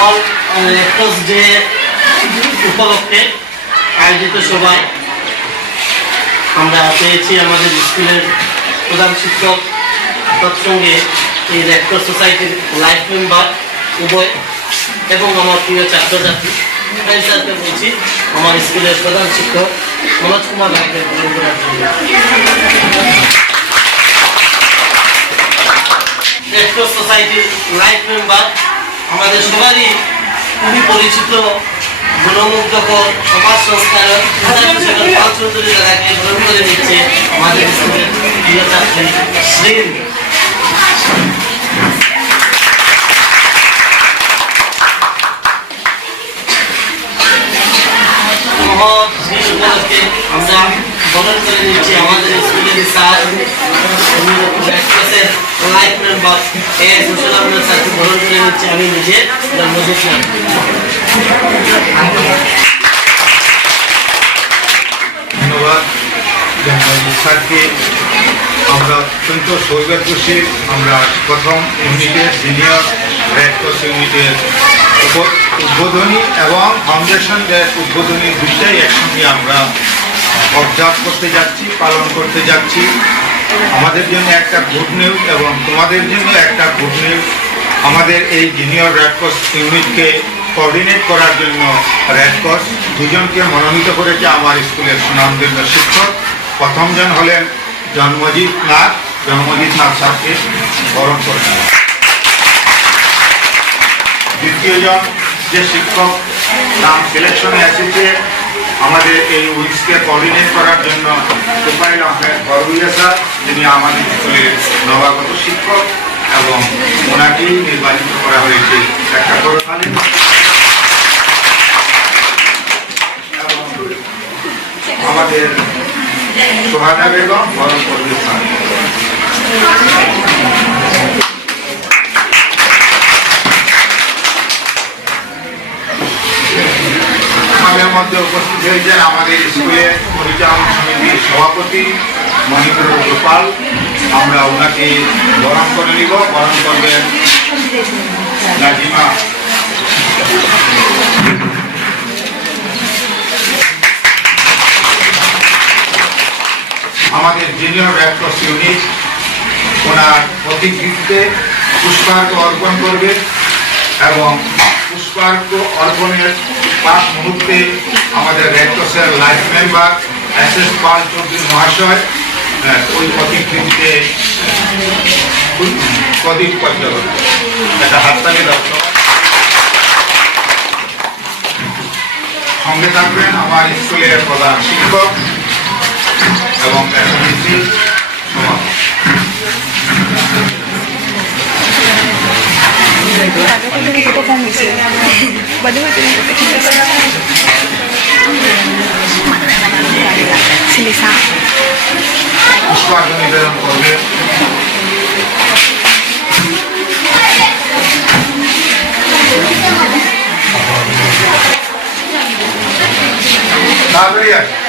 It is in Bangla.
ওয়ার্ল্ড রেড ক্রস ডে উপলক্ষে আয়োজিত সভায় আমরা পেয়েছি আমাদের স্কুলের প্রধান শিক্ষক তৎসঙ্গে এই রেড ক্রস সোসাইটির লাইফ মেম্বার উভয় এবং আমার প্রিয় ছাত্রছাত্রী স্যারকে বলছি আমার স্কুলের প্রধান শিক্ষক মনোজ কুমার রায়কে গ্রহণ করার জন্য। রেড ক্রস সোসাইটির লাইফ মেম্বার আমাদের সবারই খুবই পরিচিত গুণমুগ্ধকর সমাজ সংস্কারক চৌধুরী দাদাকে গ্রহণ করে নিচ্ছে আমাদের স্কুলের প্রিয় ছাত্রী শ্রীন। উপলক্ষে আমরা গ্রহণ করে নিচ্ছি আমাদের স্কুলের sir life member social Ahmed স্যারকে গ্রহণ করে নিচ্ছি আমি নিজে জন্মদিন। ধন্যবাদ জন্মদিন স্যারকে। আমরা অত্যন্ত সৌভাগ্যশীল, আমরা প্রথম ইউনিটের সিনিয়র রেড ক্রস ইউনিটের উদ্বোধনী এবং ফাউন্ডেশন ডে উদ্বোধনী দুইটাই একসঙ্গে আমরা অবজার্ভ করতে যাচ্ছি, পালন করতে যাচ্ছি। আমাদের জন্য একটা গুড নিউজ এবং তোমাদের জন্য একটা গুড নিউজ। আমাদের এই জুনিয়র রেড ক্রস ইউনিটকে কোঅর্ডিনেট করার জন্য রেড ক্রস দুজনকে মনোনীত করেছে আমার স্কুলের সুনামধন্য শিক্ষক। প্রথমজন হলেন জন্মজিৎ নাথ স্যারকে বরণ করে নেওয়া। দ্বিতীয়জন যে শিক্ষক নাম সিলেকশনে এসেছে আমাদের এই উইক্সকে কোঅর্ডিনেট করার জন্য তোফাইল আহমেদ বরগুইয়া স্যার, যিনি আমাদের স্কুলের নবাগত শিক্ষক এবং ওনাকেই নির্বাচিত করা হয়েছে একটা করতালি। আমাদের সোহানা বেগম বরণ করবে স্যার। আমাদের মধ্যে উপস্থিত হয়েছেন আমাদের স্কুলের পরিচালন সমিতির সভাপতি মহেন্দ্র গোপাল। আমরা ওনাকে বরণ করে নিব। বরণ করবেন নাজিমা। আমাদের জুনিয়র রেড ক্রস ইউনিট ওনার প্রতিকৃতিতে পুষ্পার্ঘ্য অর্পণ করবে এবং পুষ্পার্ঘ্য অর্পণের পাঁচ মুহূর্তে আমাদের রেড ক্রসের লাইফ মেম্বার এস পাল চৌধুরী মহাশয় ওই প্রতিকৃতিতে প্রদীপ প্রজ্বলন করবে। একটা হাততালি দর্শক। সঙ্গে থাকবেন আমার স্কুলের প্রধান শিক্ষক এবং এসএমসি সভাপতি। পুষ্পার্ঘ্য নিবেদন করবে তাড়াতাড়ি আসে।